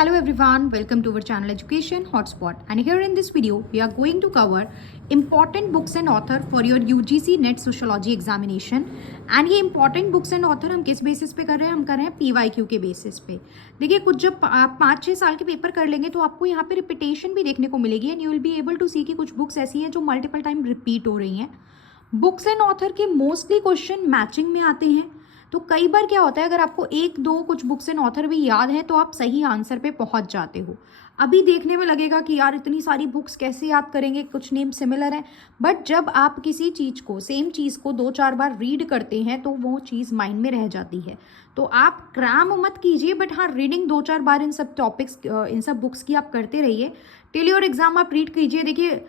Hello everyone, welcome to our channel Education Hotspot, and here in this video we are going to cover important books and author for your UGC NET Sociology examination। And ये important books and author हम किस basis पे कर रहे हैं? हम कर रहे हैं PYQ के बेसिस पे। देखिए, कुछ जब आप 5-6 साल के पेपर कर लेंगे तो आपको यहाँ पे रिपीटेशन भी देखने को मिलेगी and you will be able to see कि कुछ बुक्स ऐसी हैं जो मल्टीपल टाइम रिपीट हो रही हैं। बुक्स एंड ऑथर के मोस्टली क्वेश्चन मैचिंग में आते हैं, तो कई बार क्या होता है, अगर आपको एक दो कुछ बुक्स एंड ऑथर भी याद है तो आप सही आंसर पे पहुंच जाते हो। अभी देखने में लगेगा कि यार इतनी सारी बुक्स कैसे याद करेंगे, कुछ नेम सिमिलर हैं, बट जब आप किसी चीज़ को सेम चीज़ को 2-4 बार रीड करते हैं तो वो चीज़ माइंड में रह जाती है। तो आप क्रैम मत कीजिए, बट हाँ, रीडिंग 2-4 बार इन सब टॉपिक्स इन सब बुक्स की आप करते रहिए। टिल योर एग्जाम आप रीड कीजिए। देखिए,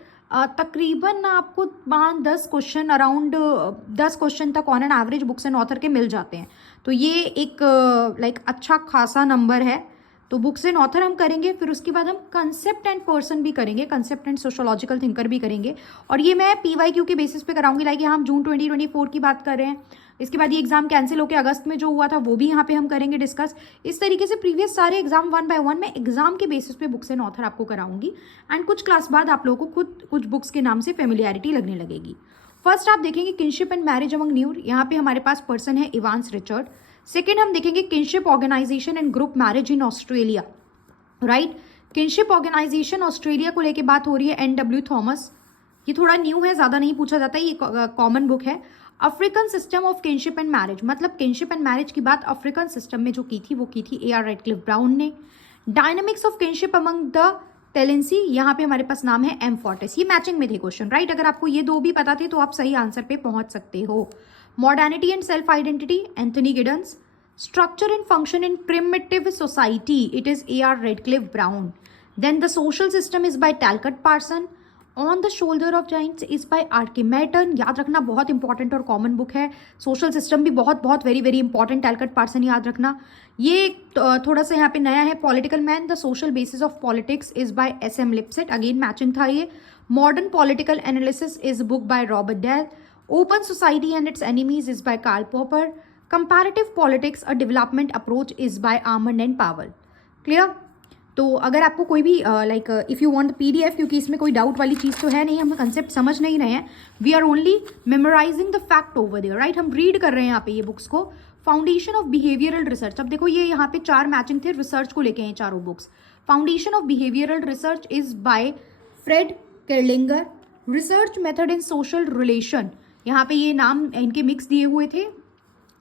तकरीबन आपको 5-10 क्वेश्चन अराउंड 10 क्वेश्चन तक on an average books and author के मिल जाते हैं, तो ये एक अच्छा खासा नंबर है। तो बुक्स एंड ऑथर हम करेंगे, फिर उसके बाद हम कंसेप्ट एंड पर्सन भी करेंगे, कंसेप्ट एंड सोशोलॉजिकल थिंकर भी करेंगे, और ये मैं PYQ के बेसिस पे कराऊंगी। लाइक यहाँ हम जून 2024 की बात कर रहे हैं, इसके बाद ये एग्जाम कैंसिल होकर अगस्त में जो हुआ था वो भी यहाँ पे हम करेंगे डिस्कस। इस तरीके से प्रीवियस सारे एग्जाम 1 बाय 1 मैं एग्जाम के बेसिस पे बुक्स एंड ऑथर आपको कराऊंगी, एंड कुछ क्लास बाद आप लोगों को खुद कुछ बुक्स के नाम से फेमिलियरिटी लगने लगेगी। फर्स्ट आप देखेंगे kinship and marriage among Nuer, यहाँ पे हमारे पास पर्सन है इवांस रिचर्ड। सेकेंड हम देखेंगे kinship organisation and group marriage in Australia, right. Kinship organisation Australia को लेके बात हो रही है, NW थॉमस। ये थोड़ा न्यू है, ज़्यादा नहीं पूछा जाता है, ये कॉमन बुक है। African system of kinship and marriage, मतलब किनशिप एंड मैरिज की बात अफ्रीकन सिस्टम में जो की थी वो की थी AR रेडक्लिफ ब्राउन ने। Dynamics of kinship among the Tallensi, यहाँ पे हमारे पास नाम है M. फोर्टिस। ये मैचिंग में थे क्वेश्चन, राइट। अगर आपको ये दो भी पता थे तो आप सही आंसर पे पहुंच सकते हो। Modernity and self identity, Anthony Giddens. Structure and function in primitive society, it is AR Redcliffe Brown. Then the social system is by Talcott Parson. On the shoulder of giants is by Archimedes। याद रखना, बहुत important और common book है। Social system भी बहुत बहुत very very important, Talcott Parson याद रखना। ये थोड़ा सा यहाँ पे नया है। Political man, the social basis of politics is by SM Lipset, again matching था ये। Modern political analysis is book by Robert Dahl. Open society and its enemies is by Karl Popper. Comparative politics, a development approach is by Armand and Powell। Clear? तो अगर आपको कोई भी like if you want PDF, क्योंकि इसमें कोई doubt वाली चीज़ तो है नहीं, हम कंसेप्ट समझ नहीं रहे हैं, we are only memorising the fact over there, right. हम रीड कर रहे हैं यहाँ पे ये बुक्स को। फाउंडेशन ऑफ बिहेवियरल रिसर्च, अब देखो ये यहाँ पे 4 मैचिंग थे, रिसर्च को लेके हैं चारों books. Foundation of behavioural research is by Fred Kerlinger. Research method in social relation, यहाँ पे ये नाम इनके मिक्स दिए हुए थे,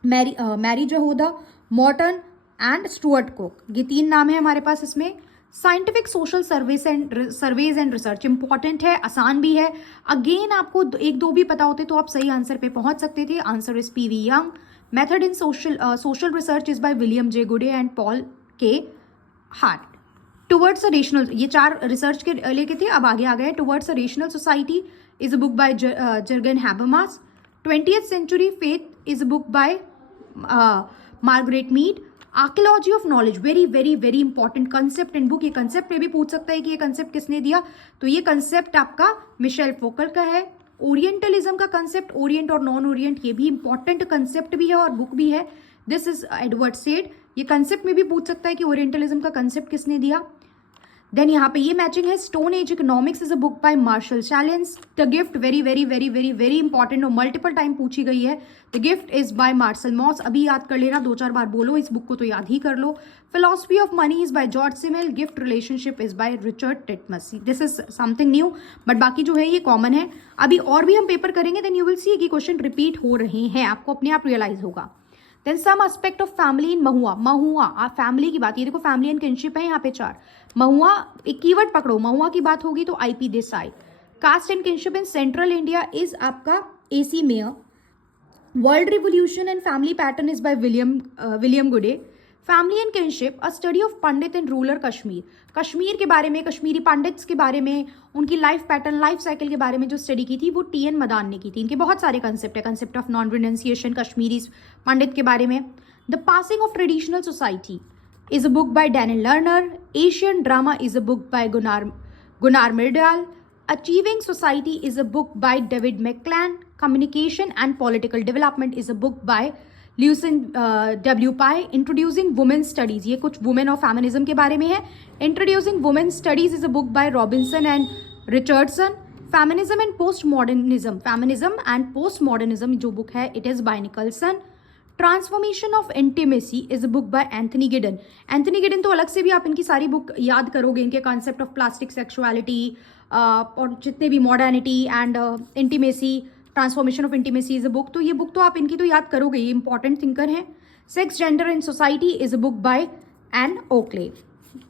Marie Jahoda, Morton and Stuart Cook, ये 3 नाम है हमारे पास इसमें। Scientific social surveys and research important है, आसान भी है। अगेन आपको 1-2 भी पता होते तो आप सही आंसर पे पहुंच सकते थे। Answer is PV young. Method in social research is by William J. गुडे and Paul K. Heart. Towards a rational, ये 4 रिसर्च के लेके थे, अब आगे आ गए। Towards a rational society is a book by Jurgen Habermas. 20th century faith is a book by Margaret Mead. Archaeology of knowledge, very very very important concept and book. ये concept में भी पूछ सकता है कि ये कंसेप्ट किसने दिया, तो ये कंसेप्ट आपका मिशेल फोकल का है। ओरिएंटलिज्म का कंसेप्ट, ओरिएंट और नॉन ओरिएंट, ये भी इंपॉर्टेंट कंसेप्ट भी है और बुक भी है। दिस इज एडवर्ड सेड, ये कंसेप्ट में भी पूछ सकता है कि ओरिएंटलिज्म का कंसेप्ट किसने दिया। देन यहाँ पे ये मैचिंग है। Stone age economics is a book by Marshall Challenge. The gift, very very very very very important और मल्टीपल टाइम पूछी गई है। The gift is by Marshall Mauss, अभी याद कर लेना, 2-4 बार बोलो इस बुक को तो याद ही कर लो। Philosophy of money is by George Simmel. Gift relationship is by Richard Titmuss. This is something new, but बाकी जो है ये कॉमन है। अभी और भी हम पेपर करेंगे, देन यू विल सी कि क्वेश्चन रिपीट हो रहे हैं, आपको अपने आप रियलाइज होगा। Then some aspect of family in Mahua, Mahua family की बात, ये देखो फैमिली एंड किनशिप है यहाँ पे 4। महुआ एक कीवर्ड पकड़ो, महुआ की बात होगी तो IP Desai. Caste and kinship in central India is आपका AC Mayer. World revolution and family pattern is by William Goode. Family and kinship, a study of Pandit and rural Kashmir, Kashmir के बारे में, कश्मीरी पंडित्स के बारे में, उनकी लाइफ पैटर्न, लाइफ साइकिल के बारे में जो स्टडी की थी वो TN मदान ने की थी। इनके बहुत सारे कंसेप्ट है, concept of non renunciation, Kashmiri Pandit के बारे में। The passing of traditional society is a book by Daniel Lerner. Asian drama is a book by Gunnar Myrdal. Achieving Society is a book by David McClan. Communication and Political Development is a book by Lucien W Pye, introducing women studies, ये कुछ women और feminism के बारे में है। Introducing women studies is a book by Robinson and Richardson. Feminism and post modernism, feminism and post modernism जो book है it is by Nicholson. Transformation of intimacy is a book by Anthony Giddens. Anthony Giddens तो अलग से भी आप इनकी सारी book याद करोगे, इनके कॉन्सेप्ट ऑफ प्लास्टिक सेक्सुअलिटी और जितने भी modernity and intimacy, transformation of intimacy is a book, तो ये बुक तो आप इनकी तो याद करोगे, ये इंपॉर्टेंट थिंकर हैं। Sex, gender and society is a book by Ann Oakley.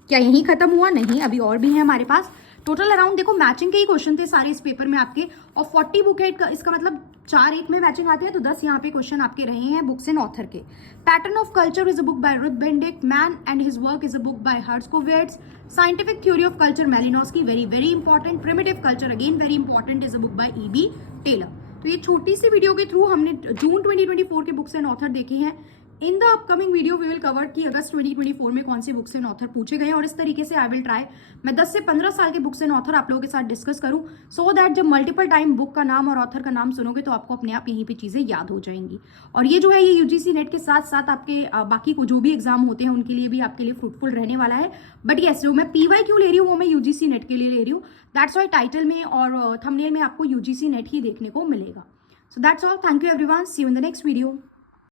क्या यही खत्म हुआ? नहीं, अभी और भी है हमारे पास। टोटल अराउंड देखो मैचिंग के ही क्वेश्चन थे सारे इस पेपर में आपके, और 40 बुक है, इसका मतलब 4 एक में मैचिंग आती है, तो 10 यहाँ पे क्वेश्चन आपके रहे हैं बुक्स एंड ऑथर के। Pattern of culture is a book by Ruth Benedict. Man and his work is a book by Herskovits. Scientific theory of culture Malinowski, very very important. Primitive culture again very important, is a book by E.B. Tylor. तो ये छोटी सी video के through हमने जून 2024 के books and author देखे हैं। In the upcoming video we will cover कि अगस्त 2024 में कौन से बुक्स एंड ऑथर पूछे गए हैं, और इस तरीके से आई विल ट्राई मैं 10 से 15 साल के बुक्स एंड ऑथर आप लोगों के साथ डिस्कस करूं, सो दैट जब मल्टीपल टाइम बुक का नाम और ऑथर का नाम सुनोगे तो आपको अपने आप यहीं पे चीज़ें याद हो जाएंगी। और ये जो है ये UGC नेट के साथ साथ आपके बाकी को जो भी एग्जाम होते हैं उनके लिए भी आपके लिए फ्रूटफुल रहने वाला है। बट येस, जो मैं PY ले रही हूँ वो मैं UGC नेट के लिए ले रही हूँ। दैट्स वाई टाइटल में और थंबनेल में आपको UGC नेट ही देखने को मिलेगा। So that's all. Thank you everyone. See you in the next video.